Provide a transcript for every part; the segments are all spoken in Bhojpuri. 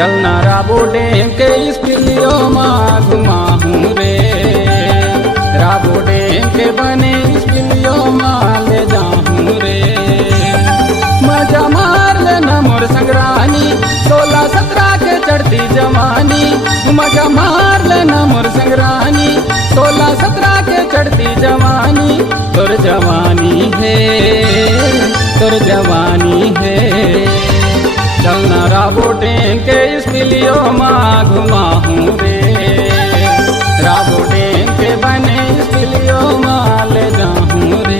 चलना राबो डेम के स्पिलियो माँ घुमाहूँ रे। राबो डेम के बने स्पिलियो माँ ले जाऊँ रे। मजा मार लेना मोर संग्रानी 16-17 के चढ़ती जवानी। मजा मार लेना मोर संग्रानी 16-17 के चढ़ती जवानी। तोर जवानी है, तोर जवानी है। चलना राबो डेम के स्पिलियो माँ घुमाहूँ रे। राबो डेम के बने स्पिलियो माँ ले जाऊँ रे।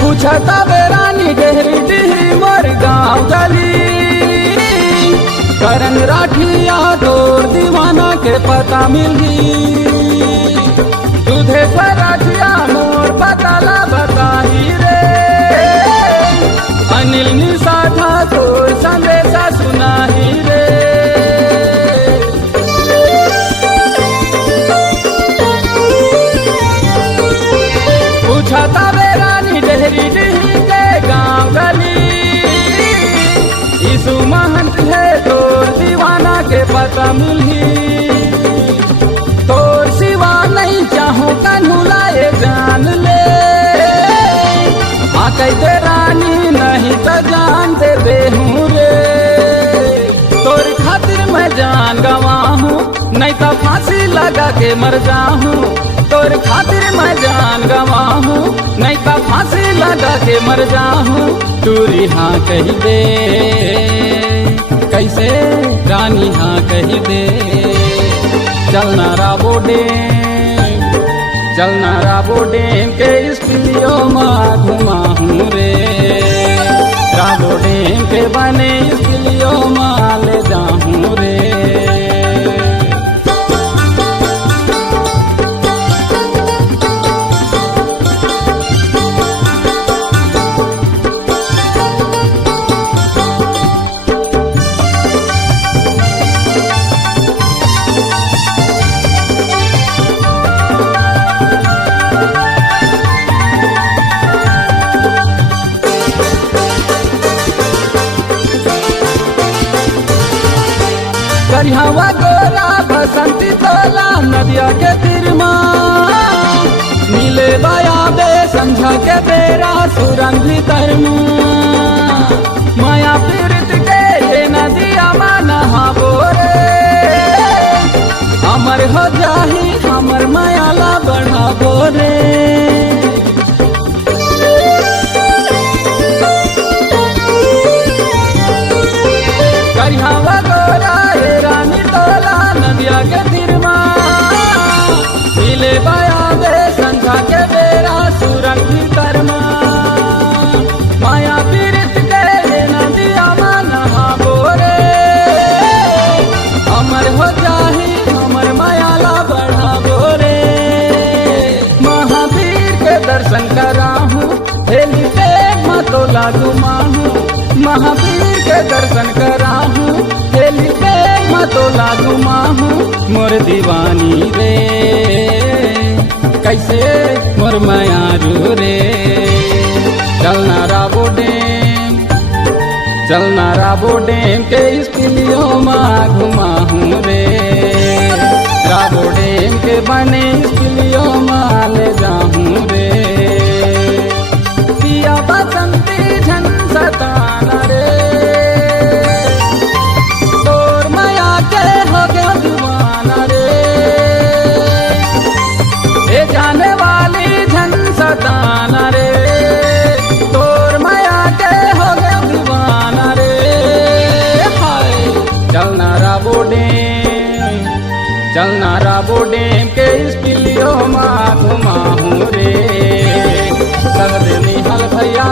पूछता बेरानी डेहरी डिहरी मोर गाँव गली। करन राठिया ढोर दीवाना के पता मिली। दुधेश्वर राठिया मोर पताला बताही रे। अनिल निशा ठाकुर संदेशा सुनाही रे। पूछता बेरानी डेहरी डिहरी के गाँव गली। यीशु महंत है तोर दीवाना के पता मिली। तोर सिवा नहीं चाहूँ कन्हुलाए जान ले। कहते रानी नहीं तो जान दे देहूँ रे। तोर खातिर मैं जान गवाहूँ नहीं तो फांसी लगा के मर जाऊँ। तोर खातिर मैं जान गवाहूँ नहीं तो फांसी लगा के मर जाऊँ। टूरी हाँ कही दे कैसे रानी हाँ कही दे। चलना राबो डेम, चलना राबो डेम के स्पिलियो माँ घुमाहूँ रे। राबो डेम के बने स्पिलियो माँ ले जाऊँ रे। करियावा गोरा बसंती तोला नदिया के तिरमा। नीले बाया बे समझा के बेरा सुरंग भीतर माया पीड़ित के ये नदिया माना बोरे। अमर हो जाही हमर मायाला बढ़ा बोरे। करियावा गोरा रानी तोला नदिया के तिरमा। नीले बाया बे संझा के बेरा सुरंग भीतर माया पीड़ित के नदिया माना बोरे। अमर हो जाही हमर मायाला बढ़ा बोरे। महावीर के दर्शन कराहूँ हेली पे मतोला घुमाहूँ। महावीर के दर्शन कराहूँ हेली पे मतोला घुमाहूँ। मोर दीवानी रे कैसे मोर मायारू रे। चलना राबो डेम, चलना राबो डेम के स्पिलियो माँ घुमाहूँ रे। राबो डेम के बने स्पिलियो माँ ले जाऊँ रे। पिया बसंती झन सताना रे। तोर माया के हो गया दीवाना रे। ए जाने वाली झन सताना रे। तोर माया के हो गया दीवाना रे। हाय चलना राबो डेम, चलना राबो डेम के स्पिलियो माँ घुमाहूँ रे। सगदे निहल भैया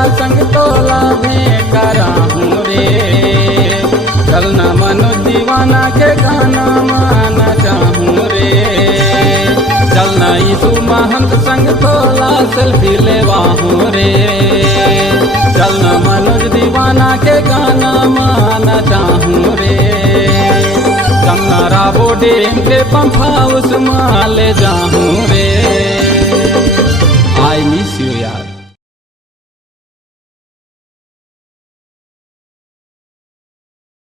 आर्यन संग तोला सेल्फी लेवाहूँ रे। चल न मनोज दीवाना के गाना माना चाहूँ रे। कमरा बोर्डिंग के पंप हाउस माले जाहूँ रे। आई मिस यू यार।